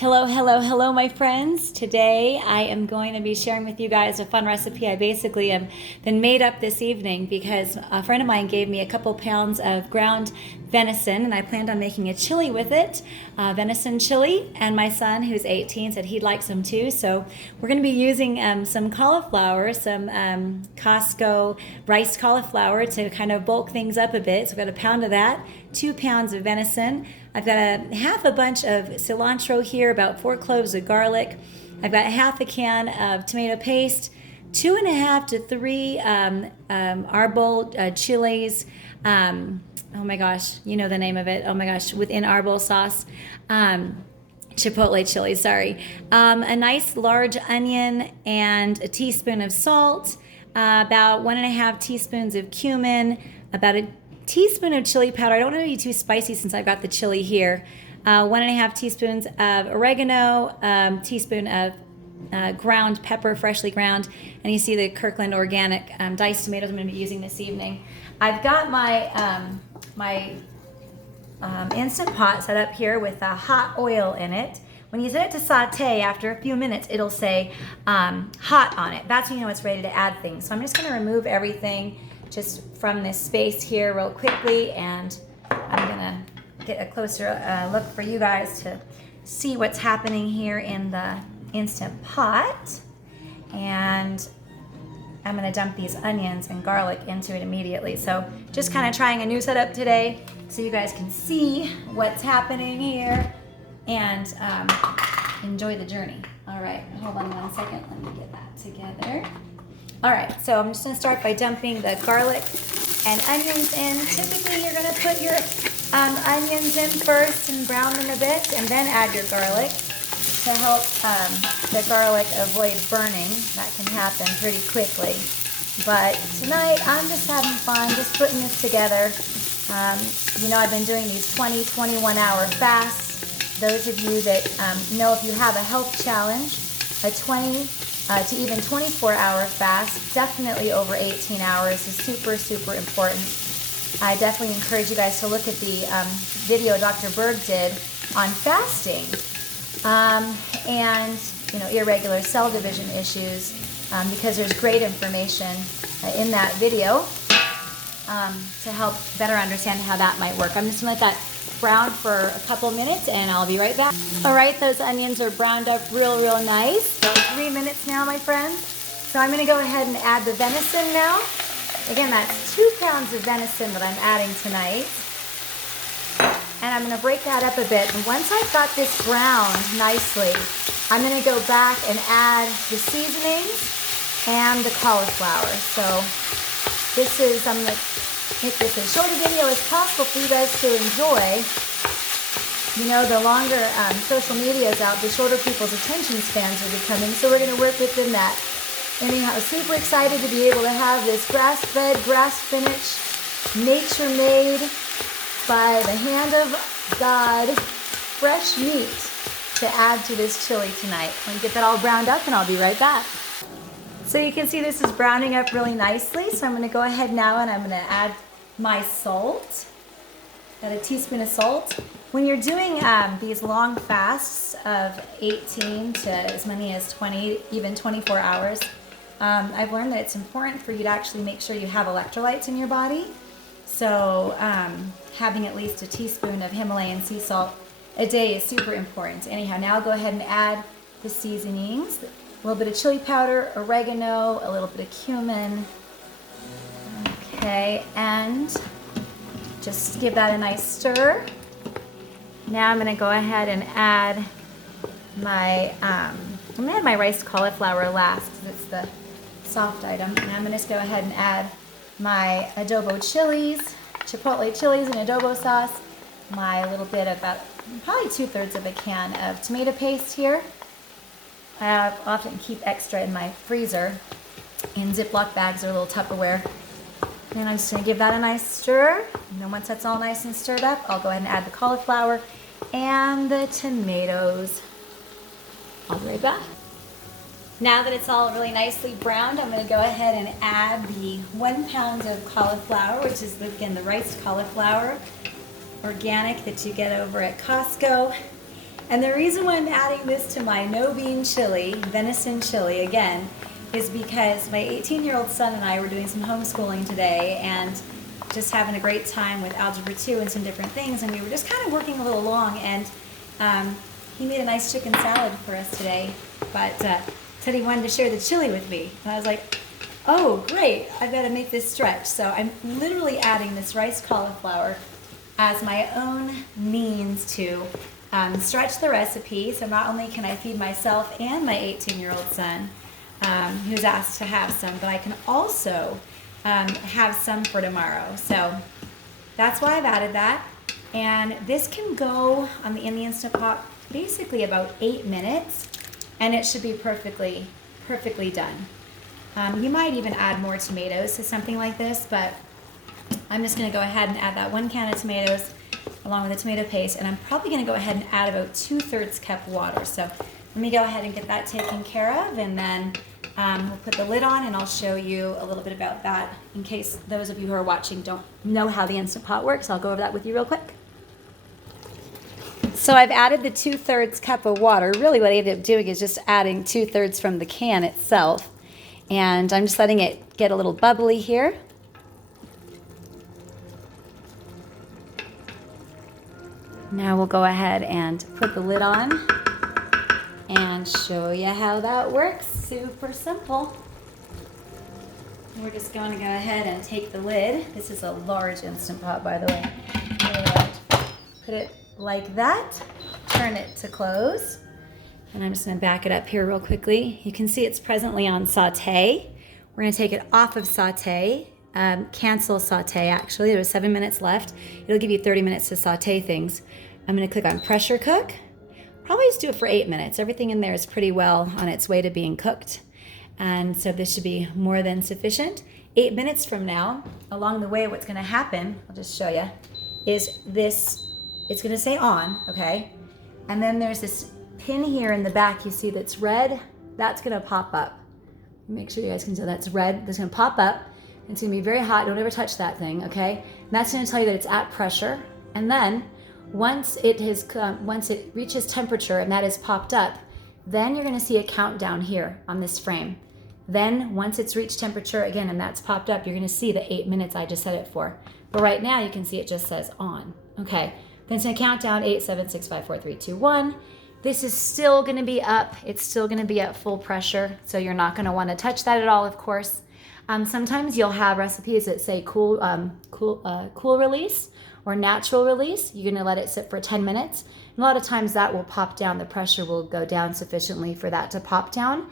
Hello, hello, hello, my friends. Today I am going to be sharing with you guys a fun recipe I basically have been made up this evening because a friend of mine gave me a couple pounds of ground venison and I planned on making a chili with it, venison chili, and my son, who's 18, said he'd like some too. So we're going to be using some cauliflower, some Costco riced cauliflower to kind of bulk things up a bit. So we've got a pound of that, 2 pounds of venison. I've got half a bunch of cilantro here, about 4 cloves of garlic. I've got half a can of tomato paste, 2.5 to 3 arbol chilies. Oh my gosh, you know the name of it. Oh my gosh, within arbol sauce. Chipotle chili, sorry. A nice large onion and a teaspoon of salt, about 1.5 teaspoons of cumin, about a teaspoon of chili powder. I don't want to be too spicy since I've got the chili here. 1.5 teaspoons of oregano, teaspoon of ground pepper, freshly ground, and you see the Kirkland organic diced tomatoes I'm going to be using this evening. I've got my Instant Pot set up here with hot oil in it. When you set it to saute, after a few minutes, it'll say hot on it. That's when you know it's ready to add things. So I'm just going to remove everything just from this space here real quickly, and I'm gonna get a closer look for you guys to see what's happening here in the Instant Pot. And I'm gonna dump these onions and garlic into it immediately. So just kind of trying a new setup today so you guys can see what's happening here and enjoy the journey. All right, hold on 1 second, let me get that together. All right, so I'm just gonna start by dumping the garlic and onions in. Typically, you're gonna put your onions in first and brown them a bit, and then add your garlic to help the garlic avoid burning. That can happen pretty quickly. But tonight, I'm just having fun, just putting this together. You know, I've been doing these 20, 21-hour fasts. Those of you that know if you have a health challenge, a 20 to even 24-hour fast, definitely over 18 hours is super, super important. I definitely encourage you guys to look at the video Dr. Berg did on fasting and irregular cell division issues because there's great information in that video to help better understand how that might work. I'm just gonna let that brown for a couple minutes and I'll be right back. All right, those onions are browned up real nice. So 3 minutes now, my friends. So I'm gonna go ahead and add the venison now. Again, that's 2 pounds of venison that I'm adding tonight. And I'm gonna break that up a bit. And once I've got this browned nicely, I'm gonna go back and add the seasonings and the cauliflower. So this is, I'm gonna make this as short a video as possible for you guys to enjoy. You know, the longer social media is out, the shorter people's attention spans are becoming, so we're going to work within that. Anyhow, super excited to be able to have this grass-fed, grass-finished, nature-made, by the hand of God, fresh meat to add to this chili tonight. I'm going to get that all browned up and I'll be right back. So you can see this is browning up really nicely, so I'm going to go ahead now and I'm going to add my salt. Got a teaspoon of salt. When you're doing these long fasts of 18 to as many as 20, even 24 hours, I've learned that it's important for you to actually make sure you have electrolytes in your body. So having at least a teaspoon of Himalayan sea salt a day is super important. Anyhow, now I'll go ahead and add the seasonings. A little bit of chili powder, oregano, a little bit of cumin. Okay, and just give that a nice stir. Now I'm gonna go ahead and add my, riced cauliflower last because it's the soft item. And I'm gonna just go ahead and add my adobo chilies, chipotle chilies and adobo sauce, my little bit of about probably 2/3 of a can of tomato paste here. I often keep extra in my freezer in Ziploc bags or little Tupperware. And I'm just going to give that a nice stir. And then once that's all nice and stirred up, I'll go ahead and add the cauliflower and the tomatoes. I'll be right back. Now that it's all really nicely browned, I'm going to go ahead and add the 1 pound of cauliflower, which is, again, the riced cauliflower, organic that you get over at Costco. And the reason why I'm adding this to my no bean chili, venison chili again, is because my 18-year-old son and I were doing some homeschooling today and just having a great time with Algebra 2 and some different things, and we were just kind of working a little long, and he made a nice chicken salad for us today, but said he wanted to share the chili with me. And I was like, oh, great, I've got to make this stretch. So I'm literally adding this rice cauliflower as my own means to stretch the recipe. So not only can I feed myself and my 18-year-old son, who's asked to have some, but I can also have some for tomorrow. So that's why I've added that. And this can go in the Instant Pot basically about 8 minutes, and it should be perfectly done. You might even add more tomatoes to something like this, but I'm just going to go ahead and add that 1 can of tomatoes along with the tomato paste, and I'm probably going to go ahead and add about 2/3 cup water. So let me go ahead and get that taken care of, and then we'll put the lid on, and I'll show you a little bit about that in case those of you who are watching don't know how the Instant Pot works. I'll go over that with you real quick. So I've added the 2/3 cup of water. Really what I ended up doing is just adding 2/3 from the can itself. And I'm just letting it get a little bubbly here. Now we'll go ahead and put the lid on and show you how that works. Super simple. We're just going to go ahead and take the lid. This is a large Instant Pot, by the way. And put it like that. Turn it to close. And I'm just going to back it up here real quickly. You can see it's presently on saute. We're going to take it off of saute. Cancel saute, actually. There was 7 minutes left. It'll give you 30 minutes to saute things. I'm going to click on pressure cook. Probably just do it for 8 minutes. Everything in there is pretty well on its way to being cooked. And so this should be more than sufficient. 8 minutes from now, along the way, what's going to happen, I'll just show you, is this, it's going to say on, okay? And then there's this pin here in the back you see that's red. That's going to pop up. Make sure you guys can see that's red. That's going to pop up. It's going to be very hot. Don't ever touch that thing, okay? And that's going to tell you that it's at pressure. And then once it reaches temperature and that is popped up, then you're going to see a countdown here on this frame. Then once it's reached temperature again and that's popped up, you're going to see the 8 minutes I just set it for. But right now you can see it just says on. Okay. Then it's going to count down 8, 7, 6, 5, 4, 3, 2, 1. This is still going to be up. It's still going to be at full pressure. So you're not going to want to touch that at all, of course. Sometimes you'll have recipes that say cool release or natural release. You're going to let it sit for 10 minutes. And a lot of times that will pop down. The pressure will go down sufficiently for that to pop down.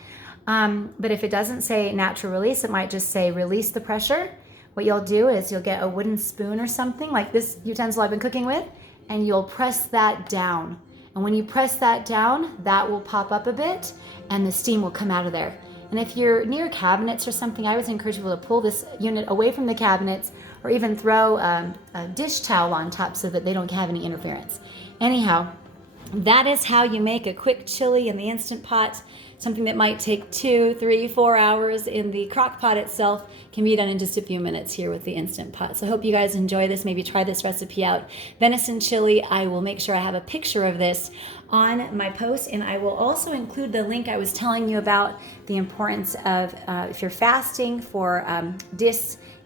But if it doesn't say natural release, it might just say release the pressure. What you'll do is you'll get a wooden spoon or something like this utensil I've been cooking with, and you'll press that down. And when you press that down, that will pop up a bit and the steam will come out of there. And if you're near cabinets or something, I always encourage people to pull this unit away from the cabinets or even throw a dish towel on top so that they don't have any interference. Anyhow, that is how you make a quick chili in the Instant Pot. Something that might take 2, 3, 4 hours in the crock pot itself can be done in just a few minutes here with the Instant Pot. So I hope you guys enjoy this. Maybe try this recipe out. Venison chili, I will make sure I have a picture of this on my post, and I will also include the link I was telling you about, the importance of if you're fasting for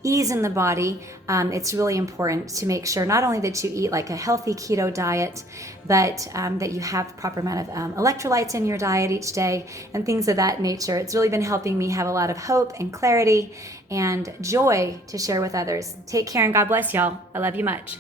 ease in the body, it's really important to make sure not only that you eat like a healthy keto diet, but that you have proper amount of electrolytes in your diet each day and things of that nature. It's really been helping me have a lot of hope and clarity and joy to share with others. Take care and God bless y'all. I love you much.